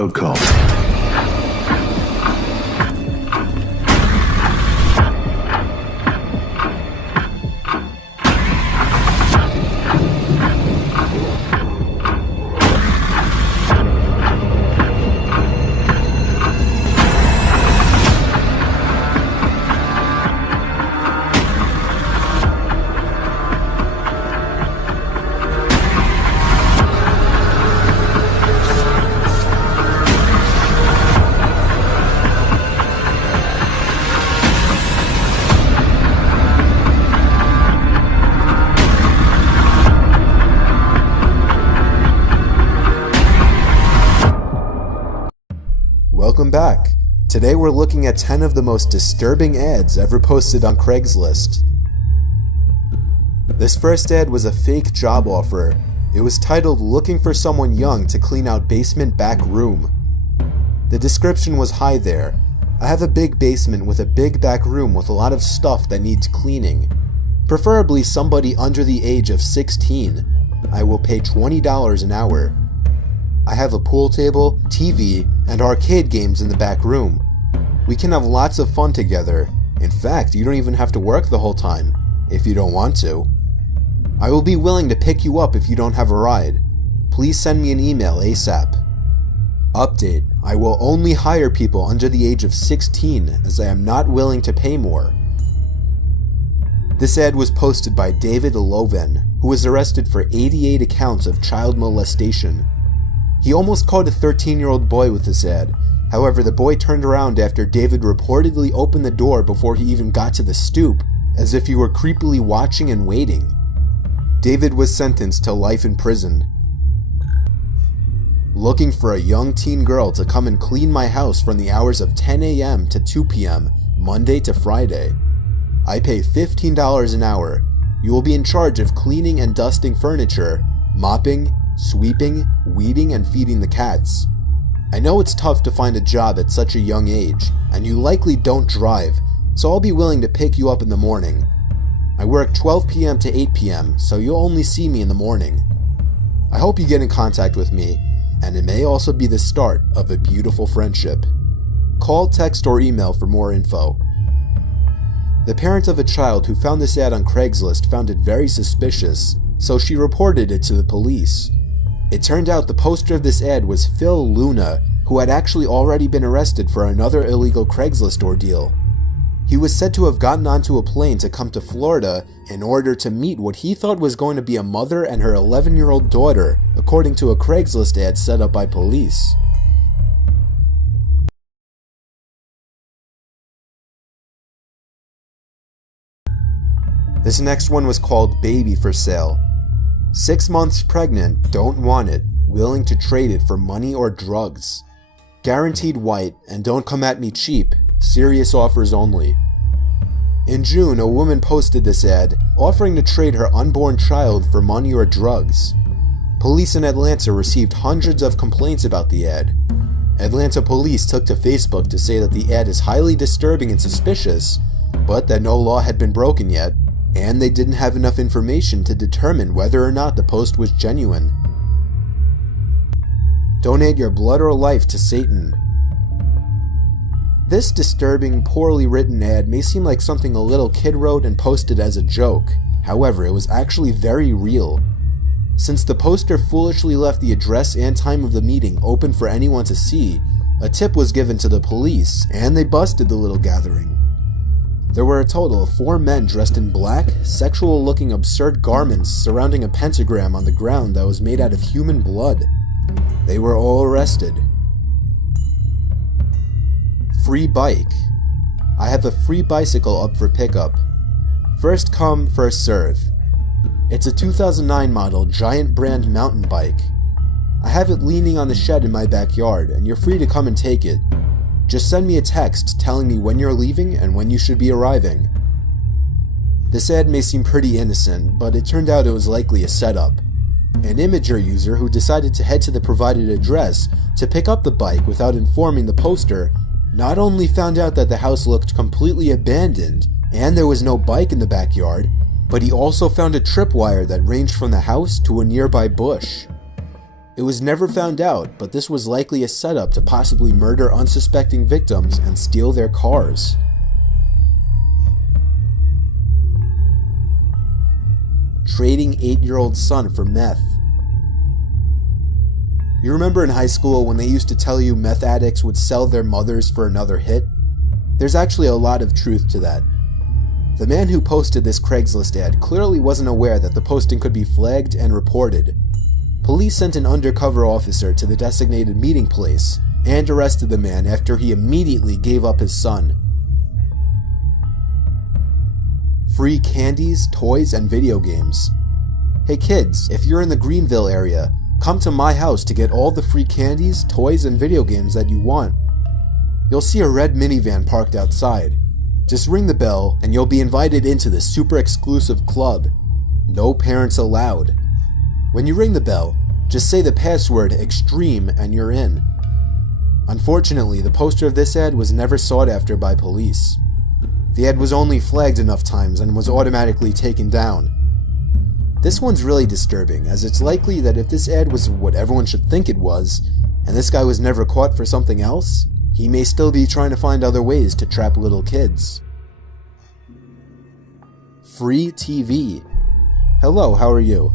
Welcome. Welcome back. Today we're looking at 10 of the most disturbing ads ever posted on Craigslist. This first ad was a fake job offer. It was titled "Looking for someone young to clean out basement back room." The description was, "Hi there. I have a big basement with a big back room with a lot of stuff that needs cleaning. Preferably somebody under the age of 16. I will pay $20 an hour. I have a pool table, TV, and arcade games in the back room. We can have lots of fun together. In fact, you don't even have to work the whole time, if you don't want to. I will be willing to pick you up if you don't have a ride. Please send me an email ASAP. Update: I will only hire people under the age of 16 as I am not willing to pay more." This ad was posted by David Loven, who was arrested for 88 accounts of child molestation. He almost caught a 13-year-old boy with this ad. However, the boy turned around after David reportedly opened the door before he even got to the stoop, as if he were creepily watching and waiting. David was sentenced to life in prison. "Looking for a young teen girl to come and clean my house from the hours of 10 a.m. to 2 p.m., Monday to Friday. I pay $15 an hour. You will be in charge of cleaning and dusting furniture, mopping, sweeping, weeding, and feeding the cats. I know it's tough to find a job at such a young age, and you likely don't drive, so I'll be willing to pick you up in the morning. I work 12 p.m. to 8 p.m., so you'll only see me in the morning. I hope you get in contact with me, and it may also be the start of a beautiful friendship. Call, text, or email for more info." The parent of a child who found this ad on Craigslist found it very suspicious, so she reported it to the police. It turned out the poster of this ad was Phil Luna, who had actually already been arrested for another illegal Craigslist ordeal. He was said to have gotten onto a plane to come to Florida in order to meet what he thought was going to be a mother and her 11-year-old daughter, according to a Craigslist ad set up by police. This next one was called "Baby for Sale." 6 months pregnant, don't want it, willing to trade it for money or drugs. Guaranteed white, and don't come at me cheap, serious offers only. In June, a woman posted this ad, offering to trade her unborn child for money or drugs. Police in Atlanta received hundreds of complaints about the ad. Atlanta police took to Facebook to say that the ad is highly disturbing and suspicious, but that no law had been broken yet, and they didn't have enough information to determine whether or not the post was genuine. Donate your blood or life to Satan. This disturbing, poorly written ad may seem like something a little kid wrote and posted as a joke. However, it was actually very real. Since the poster foolishly left the address and time of the meeting open for anyone to see, a tip was given to the police, and they busted the little gathering. There were a total of 4 men dressed in black, sexual-looking absurd garments surrounding a pentagram on the ground that was made out of human blood. They were all arrested. Free bike. I have a free bicycle up for pickup. First come, first serve. It's a 2009 model Giant brand mountain bike. I have it leaning on the shed in my backyard, and you're free to come and take it. Just send me a text telling me when you're leaving and when you should be arriving. This ad may seem pretty innocent, but it turned out it was likely a setup. An Imager user who decided to head to the provided address to pick up the bike without informing the poster not only found out that the house looked completely abandoned and there was no bike in the backyard, but he also found a tripwire that ranged from the house to a nearby bush. It was never found out, but this was likely a setup to possibly murder unsuspecting victims and steal their cars. Trading 8-year-old son for meth. You remember in high school when they used to tell you meth addicts would sell their mothers for another hit? There's actually a lot of truth to that. The man who posted this Craigslist ad clearly wasn't aware that the posting could be flagged and reported. Police sent an undercover officer to the designated meeting place and arrested the man after he immediately gave up his son. Free candies, toys, and video games. Hey kids, if you're in the Greenville area, come to my house to get all the free candies, toys, and video games that you want. You'll see a red minivan parked outside. Just ring the bell and you'll be invited into the super exclusive club. No parents allowed. When you ring the bell, just say the password extreme and you're in. Unfortunately, the poster of this ad was never sought after by police. The ad was only flagged enough times and was automatically taken down. This one's really disturbing, as it's likely that if this ad was what everyone should think it was, and this guy was never caught for something else, he may still be trying to find other ways to trap little kids. Free TV. Hello, how are you?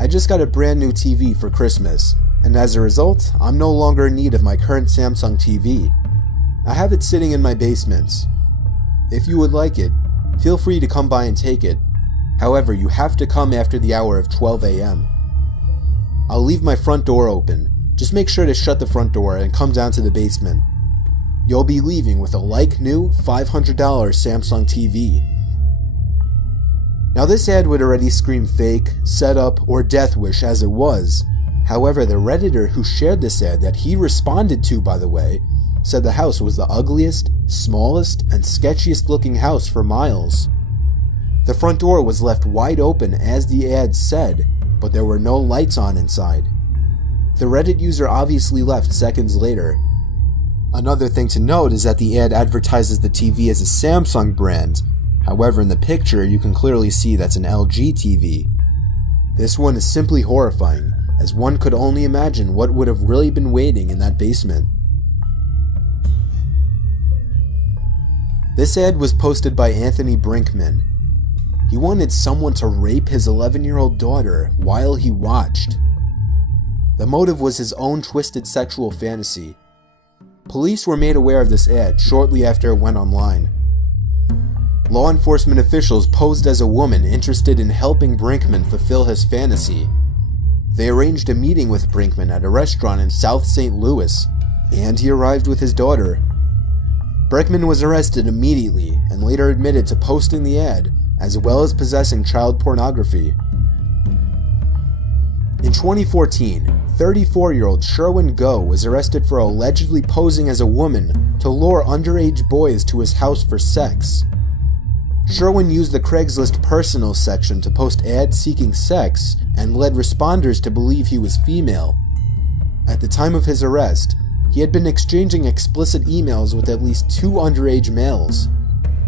I just got a brand new TV for Christmas, and as a result, I'm no longer in need of my current Samsung TV. I have it sitting in my basement. If you would like it, feel free to come by and take it. However, you have to come after the hour of 12 a.m. I'll leave my front door open. Just make sure to shut the front door and come down to the basement. You'll be leaving with a like-new $500 Samsung TV. Now this ad would already scream fake, setup, or death wish as it was. However, the Redditor who shared this ad that he responded to, by the way, said the house was the ugliest, smallest, and sketchiest looking house for miles. The front door was left wide open as the ad said, but there were no lights on inside. The Reddit user obviously left seconds later. Another thing to note is that the ad advertises the TV as a Samsung brand. However, in the picture you can clearly see that's an LG TV. This one is simply horrifying, as one could only imagine what would have really been waiting in that basement. This ad was posted by Anthony Brinkman. He wanted someone to rape his 11-year-old daughter while he watched. The motive was his own twisted sexual fantasy. Police were made aware of this ad shortly after it went online. Law enforcement officials posed as a woman interested in helping Brinkman fulfill his fantasy. They arranged a meeting with Brinkman at a restaurant in South St. Louis, and he arrived with his daughter. Brinkman was arrested immediately and later admitted to posting the ad, as well as possessing child pornography. In 2014, 34-year-old Sherwin Go was arrested for allegedly posing as a woman to lure underage boys to his house for sex. Sherwin used the Craigslist personal section to post ads seeking sex and led responders to believe he was female. At the time of his arrest, he had been exchanging explicit emails with at least 2 underage males.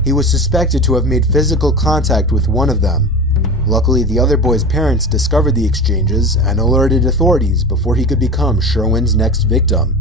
He was suspected to have made physical contact with one of them. Luckily, the other boy's parents discovered the exchanges and alerted authorities before he could become Sherwin's next victim.